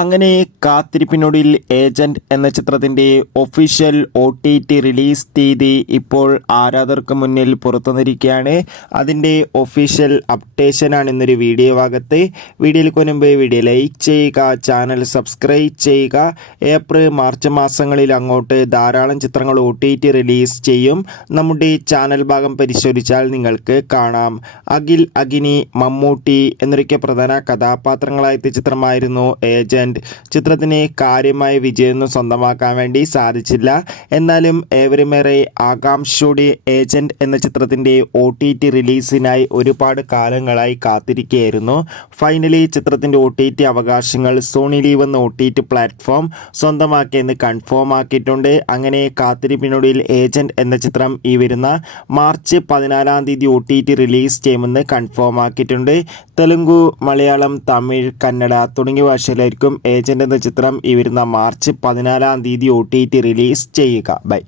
അങ്ങനെ കാത്തിരിപ്പിനൊടുവിൽ ഏജന്റ് എന്ന ചിത്രത്തിൻ്റെ ഒഫീഷ്യൽ OTT റിലീസ് തീയതി ഇപ്പോൾ ആരാധകർക്ക് മുന്നിൽ പുറത്തുവന്നിരിക്കുകയാണ്. അതിൻ്റെ ഒഫീഷ്യൽ അപ്ഡേഷനാണ് ഇന്നൊരു വീഡിയോ ഭാഗത്ത്. വീഡിയോയിൽ മുൻപ് വീഡിയോ ലൈക്ക് ചെയ്യുക, ചാനൽ സബ്സ്ക്രൈബ് ചെയ്യുക. ഏപ്രിൽ മാർച്ച് മാസങ്ങളിൽ അങ്ങോട്ട് ധാരാളം ചിത്രങ്ങൾ OTT റിലീസ് ചെയ്യും. നമ്മുടെ ചാനൽ ഭാഗം പരിശോധിച്ചാൽ നിങ്ങൾക്ക് കാണാം. അഖിൽ, അഗ്നി, മമ്മൂട്ടി എന്നൊക്കെ പ്രധാന കഥാപാത്രങ്ങളായ ചിത്രമായിരുന്നു ഏജന്റ്. ചിത്രത്തിന് കാര്യമായ വിജയമൊന്നും സ്വന്തമാക്കാൻ വേണ്ടി സാധിച്ചില്ല. എന്നാലും ഏവരുമേറെ ആകാംക്ഷയോടെ ഏജന്റ് എന്ന ചിത്രത്തിൻ്റെ OTT റിലീസിനായി ഒരുപാട് കാലങ്ങളായി കാത്തിരിക്കുകയായിരുന്നു. ഫൈനലി ചിത്രത്തിൻ്റെ OTT അവകാശങ്ങൾ സോണി ലീവ് എന്ന OTT പ്ലാറ്റ്ഫോം സ്വന്തമാക്കിയെന്ന് കൺഫേം ആക്കിയിട്ടുണ്ട്. അങ്ങനെ കാത്തിരിപ്പിനൊടുവിൽ ഏജന്റ് എന്ന ചിത്രം ഈ വരുന്ന മാർച്ച് 14-ാം തീയതി OTT റിലീസ് ചെയ്യുമെന്ന് കൺഫേം ആക്കിയിട്ടുണ്ട്. തെലുങ്ക്, മലയാളം, തമിഴ്, കന്നഡ തുടങ്ങിയ ഭാഷയിലായിരിക്കും ഏജന്റ് എന്ന ചിത്രം ഈ വരുന്ന മാർച്ച് 14-ാം തീയതി OTT റിലീസ് ചെയ്യുക. ബൈ.